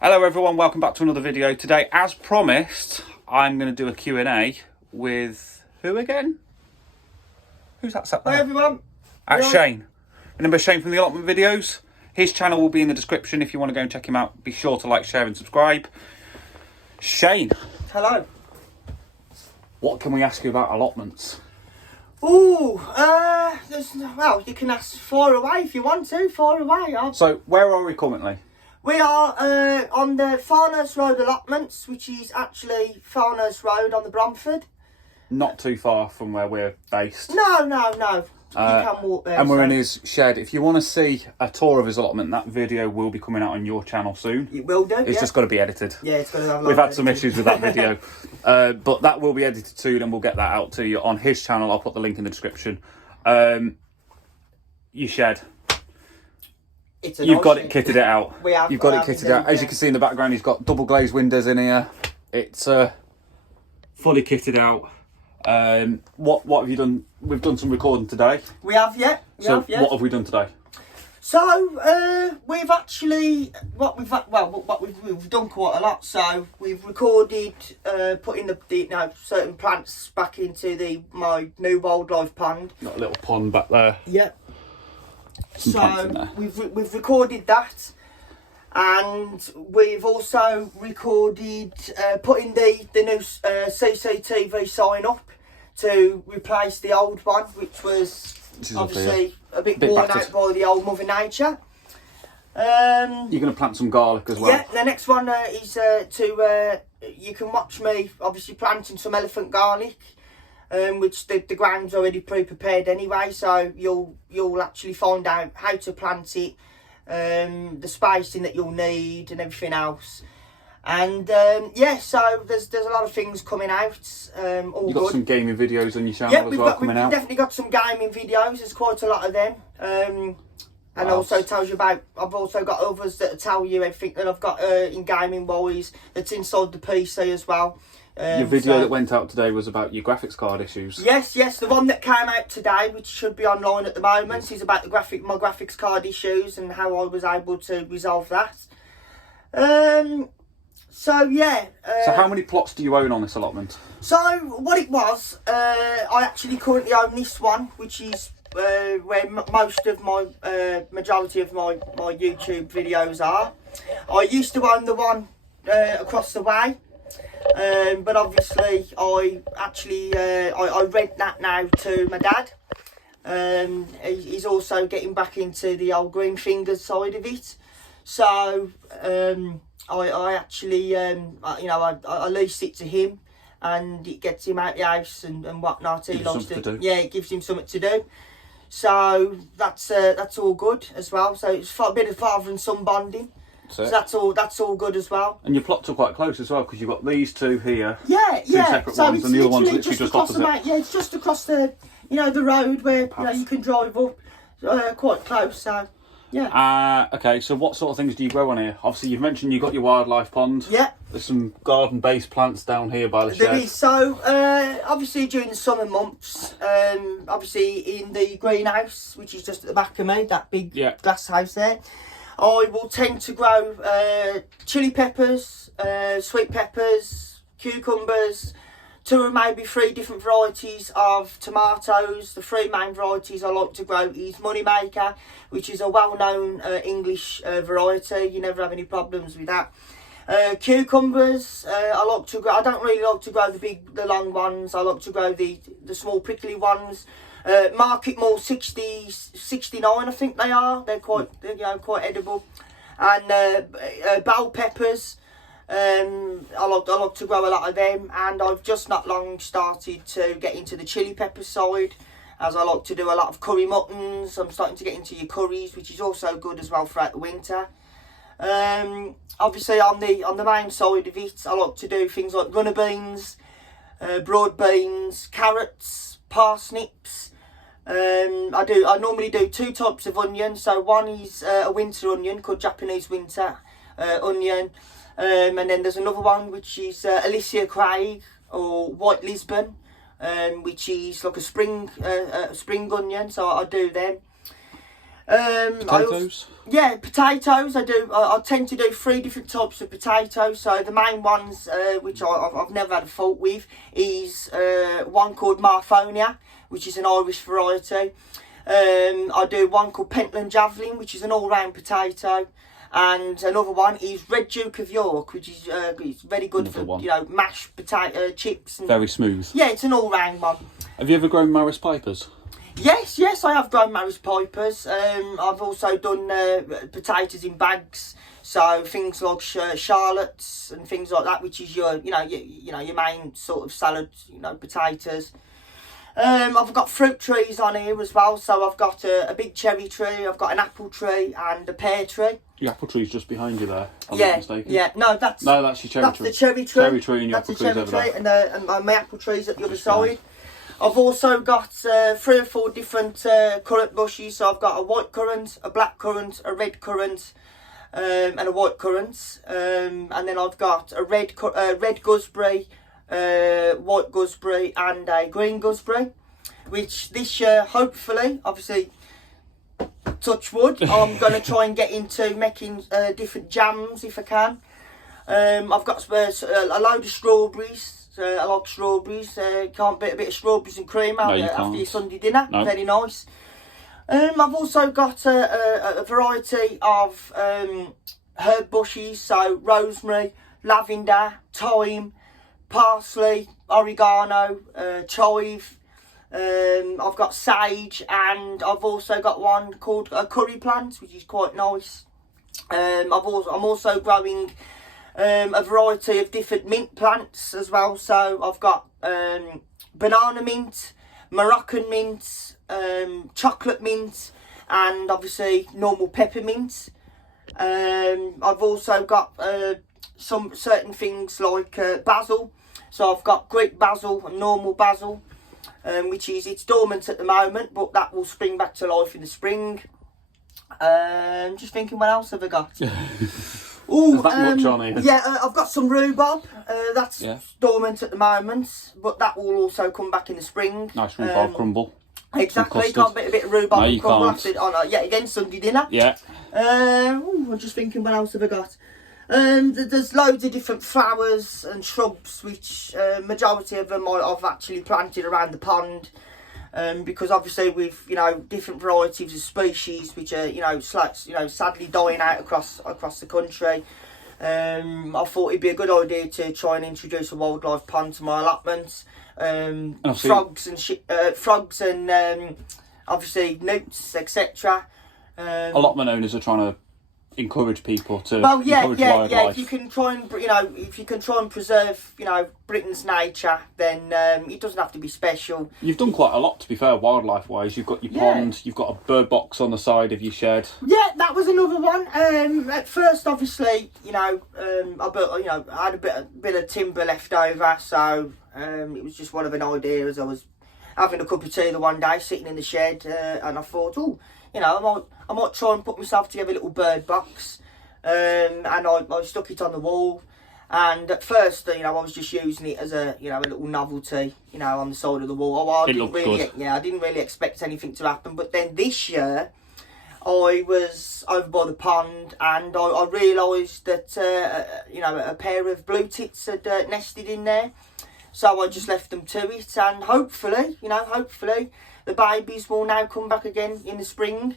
Hello everyone, welcome back to another video. Today, as promised, I'm going to do a Q&A with who again? Who's that sat there? Hi everyone. Shane. Remember Shane from the Allotment videos? His channel will be in the description if you want to go and check him out. Be sure to like, share and subscribe. Shane. Hello. What can we ask you about allotments? Well, you can ask far away if you want to, far away. So, where are we currently? We are on the Farnhurst Road allotments, which is actually Farnhurst Road on the Bromford. Not too far from where we're based. No. You can walk there. And we're in his shed. If you want to see a tour of his allotment, that video will be coming out on your channel soon. It will do, It's just got to be edited. Yeah, it's got to have. We've had some issues with that video. But that will be edited soon and we'll get that out to you on his channel. I'll put the link in the description. Your shed. You've got it kitted out. You've got it kitted out. As you can see in the background, he's got double glazed windows in here. It's fully kitted out. What have you done? We've done some recording today. We have, yeah. What have we done today? So we've actually we've done quite a lot. So we've recorded putting the certain plants back into my new wildlife pond. Got a little pond back there. Yeah. Some plants in there. We've recorded that, and we've also recorded putting the new CCTV sign up to replace the old one, which was obviously a bit worn out by the old Mother Nature. You're going to plant some garlic as well. Yeah, the next one is you can watch me obviously planting some elephant garlic. Which the ground's already pre-prepared anyway, so you'll actually find out how to plant it, the spacing that you'll need and everything else. And so there's a lot of things coming out. All You've got some gaming videos on your channel as well coming out. We've definitely got some gaming videos. There's quite a lot of them. And also tells you about. I've also got others that tell you everything that I've got in gaming wise that's inside the PC as well. Your video that went out today was about your graphics card issues. Yes, the one that came out today, which should be online at the moment, is about my graphics card issues and how I was able to resolve that. So how many plots do you own on this allotment? So what it was, I actually currently own this one, which is where most of my majority of my YouTube videos are. I used to own the one across the way. But obviously, I rent that now to my dad. He's also getting back into the old green fingers side of it. So I actually, I lease it to him, and it gets him out the house and whatnot. He likes to do. Yeah, it gives him something to do. So that's all good as well. So it's a bit of father and son bonding. So that's all good as well. And your plots are quite close as well, because you've got these two here. Yeah. Two separate ones, and the other one's literally just opposite. It's just across the the road where you can drive up quite close. So yeah. Okay. So what sort of things do you grow on here? Obviously, you've mentioned you've got your wildlife pond. Yeah. There's some garden-based plants down here by the shed. There is. So obviously during the summer months, obviously in the greenhouse, which is just at the back of me, that big glass house there. I will tend to grow chili peppers, sweet peppers, cucumbers, 2 or maybe 3 different varieties of tomatoes. The 3 main varieties I like to grow is Moneymaker, which is a well-known English variety. You never have any problems with that. Cucumbers, I like to grow. I don't really like to grow the long ones. I like to grow the small prickly ones. Market Mall 69, I think they are. They're quite edible. And bell peppers. I like to grow a lot of them, and I've just not long started to get into the chili pepper side, as I like to do a lot of curry muttons. I'm starting to get into your curries, which is also good as well throughout the winter. Obviously on the main side of it, I like to do things like runner beans, broad beans, carrots, parsnips. I normally do 2 types of onion. So one is a winter onion called Japanese winter onion, and then there's another one which is Alicia Craig or White Lisbon, which is like a spring onion. So I do them. Potatoes? Potatoes. I tend to do 3 different types of potatoes. So the main ones, which I've never had a fault with, is one called Marfonia, which is an Irish variety. I do one called Pentland Javelin, which is an all-round potato. And another one is Red Duke of York, which is it's very good for mashed potato chips. And, very smooth. Yeah, it's an all-round one. Have you ever grown Maris Pipers? Yes, I have grown Maris Pipers. I've also done potatoes in bags, so things like Charlottes and things like that, which is your main sort of salad, potatoes. I've got fruit trees on here as well, so I've got a big cherry tree, I've got an apple tree and a pear tree. Your apple tree's just behind you there, if I'm not mistaken. Yeah, that's your cherry tree. That's the cherry tree. Cherry tree and your apple tree's over there. And my apple tree's at the other side. I've also got 3 or 4 different currant bushes. So I've got a white currant, a black currant, a red currant, and a white currant. And then I've got a red gooseberry, white gooseberry, and a green gooseberry. Which this year, hopefully, obviously, touch wood, I'm going to try and get into making different jams if I can. I've got a load of strawberries. I like strawberries. Can't beat a bit of strawberries and cream after your Sunday dinner. No. Very nice. I've also got a variety of herb bushes, so rosemary, lavender, thyme, parsley, oregano, chive. I've got sage, and I've also got one called a curry plant, which is quite nice. I'm also growing a variety of different mint plants as well. So I've got banana mint, Moroccan mint, chocolate mint, and obviously normal peppermint. I've also got some certain things like basil. So I've got Greek basil and normal basil, which it's dormant at the moment, but that will spring back to life in the spring. Just thinking, what else have I got? Ooh, much on here? Yeah, I've got some rhubarb. That's dormant at the moment, but that will also come back in the spring. Nice rhubarb crumble. Exactly, can't beat a bit of rhubarb and crumble after again Sunday dinner. Yeah. I'm just thinking, what else have I got? There's loads of different flowers and shrubs, which majority of them I've actually planted around the pond. Because obviously with different varieties of species which are sadly dying out across the country, I thought it'd be a good idea to try and introduce a wildlife pond to my allotments. Frogs and obviously newts, etc. Allotment owners are trying to encourage people to encourage wildlife. Yeah. If you can try and preserve Britain's nature, then it doesn't have to be special. You've done quite a lot, to be fair, wildlife wise. You've got your pond, you've got a bird box on the side of your shed. Yeah, that was another one. At first, obviously, I had a bit of timber left over, so it was just one of an idea. As I was having a cup of tea the one day, sitting in the shed, and I thought, I might try and put myself together a little bird box, and I stuck it on the wall. And at first, I was just using it as a little novelty, on the side of the wall. I didn't really expect anything to happen. But then this year, I was over by the pond, and I realised that a pair of blue tits had nested in there. So I just left them to it, and hopefully the babies will now come back again in the spring.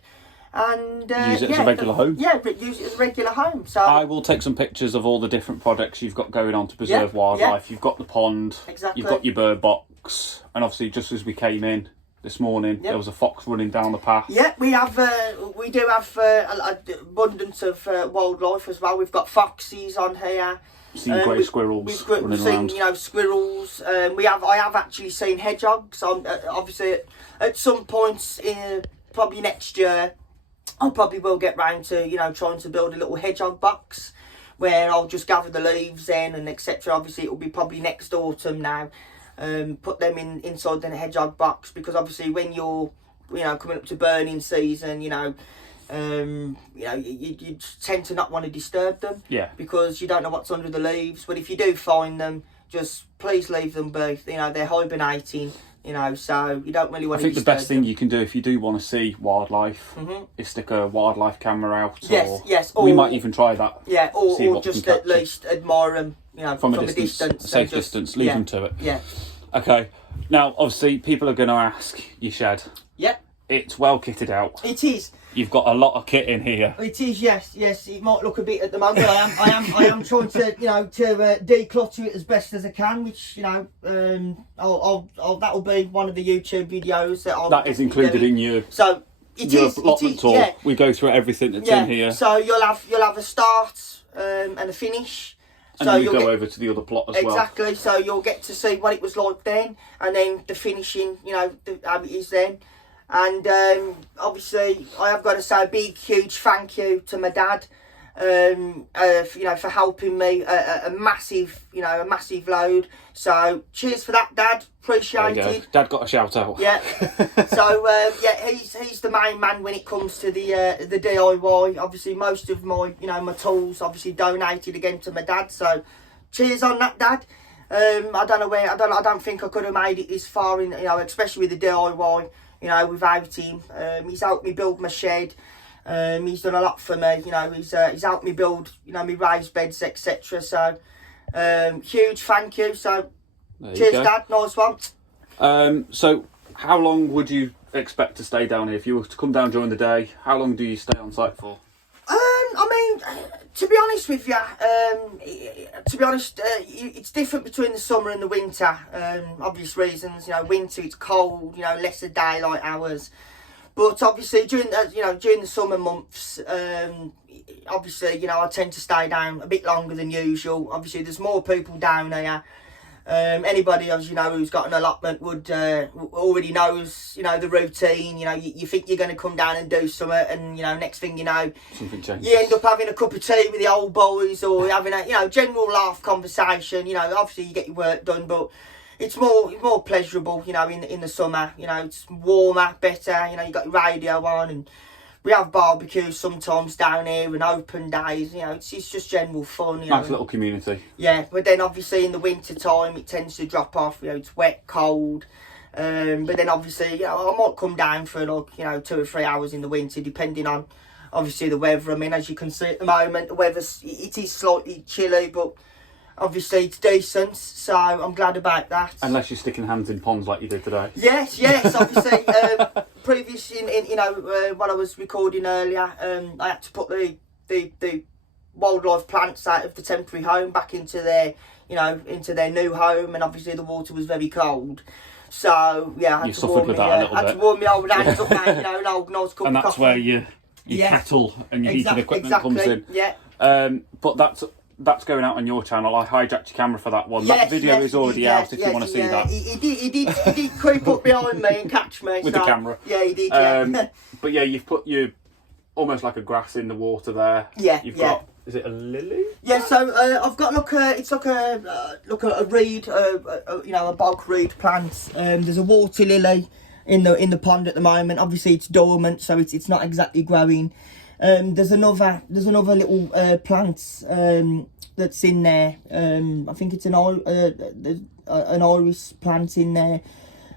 And use it as a regular home. Yeah, use it as a regular home. So I will take some pictures of all the different projects you've got going on to preserve wildlife. Yeah. You've got the pond, exactly. You've got your bird box, and obviously just as we came in this morning, there was a fox running down the path. Yeah, we do have an abundance of wildlife as well. We've got foxes on here. Seen grey squirrels running around. Squirrels. I have actually seen hedgehogs. Obviously, at some points probably next year, I probably will get round to trying to build a little hedgehog box where I'll just gather the leaves in and etc. Obviously, it will be probably next autumn now. Put them inside the hedgehog box, because obviously when you're coming up to burning season, you tend to not want to disturb them. Yeah. Because you don't know what's under the leaves. But if you do find them, just please leave them be. They're hibernating. You know, so you don't really want to. I think the best thing you can do if you do want to see wildlife is stick a wildlife camera out. Yes. Or we might even try that. Yeah, or just at least admire them, you know, from a distance. A safe distance, leave them to it. Yeah. Okay. Now, obviously, people are going to ask your shed. Yep. It's well kitted out. It is. You've got a lot of kit in here. It is, yes. It might look a bit at the moment. I am trying to, you know, to declutter it as best as I can. Which, you know, that'll be one of the YouTube videos that is included in your. So your allotment tour. Yeah. We go through everything that's in here. So you'll have a start and a finish. And so then you go over to the other plot as well. Exactly. So you'll get to see what it was like then, and then the finishing. You know, how it is then. And obviously, I have got to say a big, huge thank you to my dad, you know, for helping me a massive load. So cheers for that, Dad. Appreciated. Dad got a shout out. Yeah. So he's the main man when it comes to the DIY. Obviously, most of my my tools obviously donated again to my dad. So cheers on that, Dad. I don't know where I don't think I could have made it this far in especially with the DIY. Without him, he's helped me build my shed. He's done a lot for me. He's helped me build, my raised beds, etc. So, huge thank you. So, cheers, Dad. Nice one. So, how long would you expect to stay down here if you were to come down during the day? How long do you stay on site for? I mean, to be honest with you, it's different between the summer and the winter. Obvious reasons, winter it's cold, lesser daylight hours. But obviously during the summer months, obviously I tend to stay down a bit longer than usual. Obviously there's more people down here. Anybody as who's got an allotment would already knows the routine. You think you're going to come down and do something, and next thing you know, something changes. You end up having a cup of tea with the old boys, or having a general laugh conversation. Obviously you get your work done, but it's more pleasurable. In the summer, it's warmer, better. You got your radio on, and we have barbecues sometimes down here and open days. It's just general fun. Nice little community. Yeah, but then obviously in the winter time it tends to drop off. It's wet, cold. But then obviously I might come down for 2 or 3 hours in the winter, depending on obviously the weather. I mean, as you can see at the moment, the weather's it is slightly chilly, but obviously it's decent, so I'm glad about that. Unless you're sticking hands in ponds like you did today. Yes, obviously. Previous in what I was recording earlier, I had to put the wildlife plants out of the temporary home back into their new home, and obviously the water was very cold. So yeah, I had to warm my old hands up now, an old nice cup of coffee. And that's where your kettle and your heating equipment comes in. Yeah. But that's going out on your channel. I hijacked your camera for that one. That video is already out if you want to see that. He did creep up behind me and catch me. With the camera. Yeah, he did, yeah. But yeah, you've put almost like a grass in the water there. Yeah, You've got, is it a lily? Yeah, so I've got it's like a reed, a bog reed plant. There's a water lily in the pond at the moment. Obviously it's dormant, so it's not exactly growing. There's another little plant that's in there. I think it's an iris plant in there.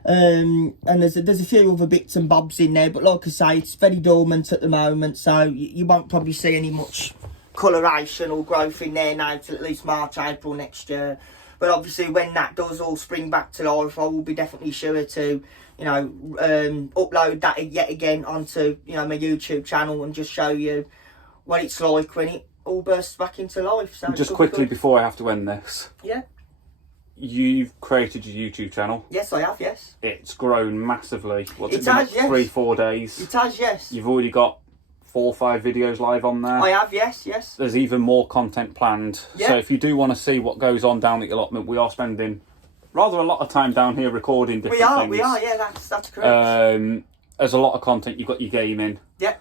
And there's a few other bits and bobs in there, but like I say, it's very dormant at the moment, so you won't probably see any much coloration or growth in there now till at least March, April next year. But obviously when that does all spring back to life, I will be definitely sure to upload that yet again onto my YouTube channel and just show you what it's like when it all bursts back into life. So just quickly before I have to end this, you've created your YouTube channel. Yes, I have. Yes, it's grown massively. What's it has, yes. 3-4 days. It has, yes. You've already got 4 or 5 videos live on there. I have, yes. There's even more content planned. Yeah. So if you do want to see what goes on down at the allotment, we are spending rather a lot of time down here recording different things. We are, yeah, that's correct. There's a lot of content. You've got your gaming. Yeah.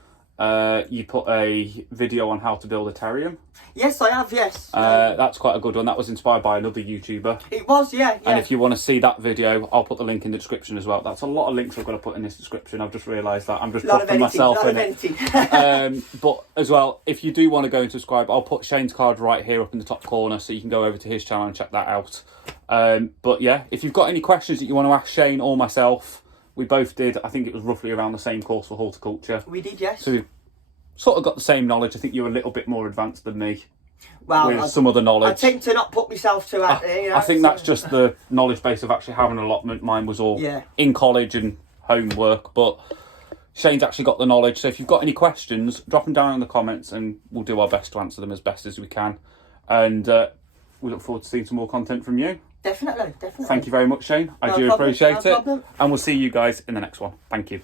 You put a video on how to build a terrarium. Yes, I have, yes. That's quite a good one. That was inspired by another YouTuber. It was, yeah. And if you want to see that video, I'll put the link in the description as well. That's a lot of links I've got to put in this description. I've just realised that. I'm just propping myself in it. But as well, if you do want to go and subscribe, I'll put Shane's card right here up in the top corner, so you can go over to his channel and check that out. But yeah, if you've got any questions that you want to ask Shane or myself, we both did. I think it was roughly around the same course for horticulture. We did, yes. So we've sort of got the same knowledge. I think you're a little bit more advanced than me. Well, with some other knowledge. I tend to not put myself too out there. You know, I think that's just the knowledge base of actually having an allotment. Mine was all in college and homework, but Shane's actually got the knowledge. So if you've got any questions, drop them down in the comments and we'll do our best to answer them as best as we can. And we look forward to seeing some more content from you. Definitely. Thank you very much, Shane. I do appreciate it. And we'll see you guys in the next one. Thank you.